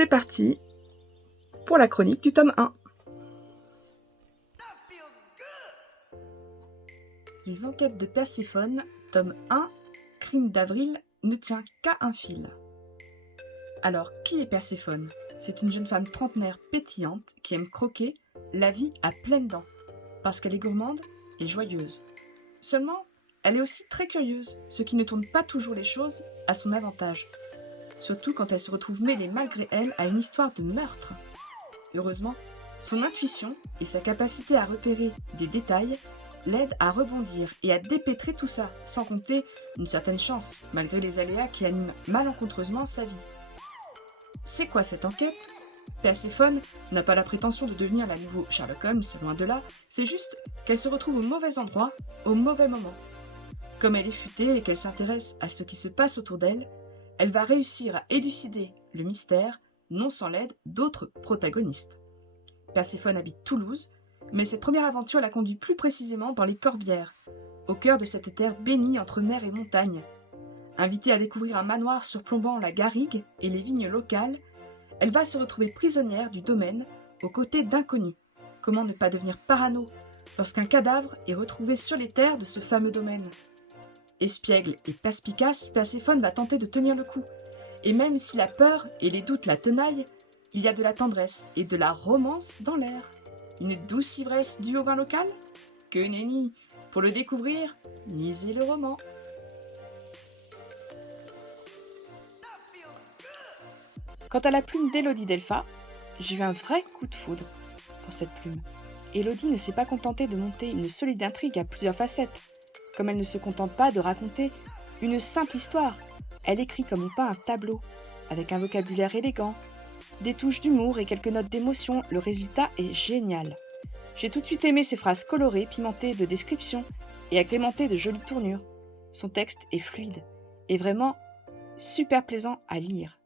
c'est parti pour la chronique du tome 1. Les enquêtes de Perséphone, tome 1, Crime d'avril, ne tient qu'à un fil. Alors, qui est Perséphone ? C'est une jeune femme trentenaire pétillante qui aime croquer la vie à pleines dents, parce qu'elle est gourmande et joyeuse. Seulement, elle est aussi très curieuse, ce qui ne tourne pas toujours les choses à son avantage. Surtout quand elle se retrouve mêlée malgré elle à une histoire de meurtre. Heureusement, son intuition et sa capacité à repérer des détails l'aident à rebondir et à dépêtrer tout ça, sans compter une certaine chance, malgré les aléas qui animent malencontreusement sa vie. C'est quoi cette enquête ? Perséphone n'a pas la prétention de devenir la nouveau Sherlock Holmes, loin de là, c'est juste qu'elle se retrouve au mauvais endroit, au mauvais moment. Comme elle est futée et qu'elle s'intéresse à ce qui se passe autour d'elle, elle va réussir à élucider le mystère, non sans l'aide d'autres protagonistes. Perséphone habite Toulouse, mais cette première aventure la conduit plus précisément dans les Corbières, au cœur de cette terre bénie entre mer et montagne. Invitée à découvrir un manoir surplombant la garrigue et les vignes locales, elle va se retrouver prisonnière du domaine aux côtés d'inconnus. Comment ne pas devenir parano lorsqu'un cadavre est retrouvé sur les terres de ce fameux domaine ? Espiègle et perspicace, Perséphone va tenter de tenir le coup. Et même si la peur et les doutes la tenaillent, il y a de la tendresse et de la romance dans l'air. Une douce ivresse due au vin local ? Que nenni ! Pour le découvrir, lisez le roman. Quant à la plume d'Élodie Delpha, j'ai eu un vrai coup de foudre pour cette plume. Élodie ne s'est pas contentée de monter une solide intrigue à plusieurs facettes. Comme elle ne se contente pas de raconter une simple histoire, elle écrit comme on peint un tableau, avec un vocabulaire élégant, des touches d'humour et quelques notes d'émotion. Le résultat est génial. J'ai tout de suite aimé ses phrases colorées, pimentées de descriptions et agrémentées de jolies tournures. Son texte est fluide et vraiment super plaisant à lire.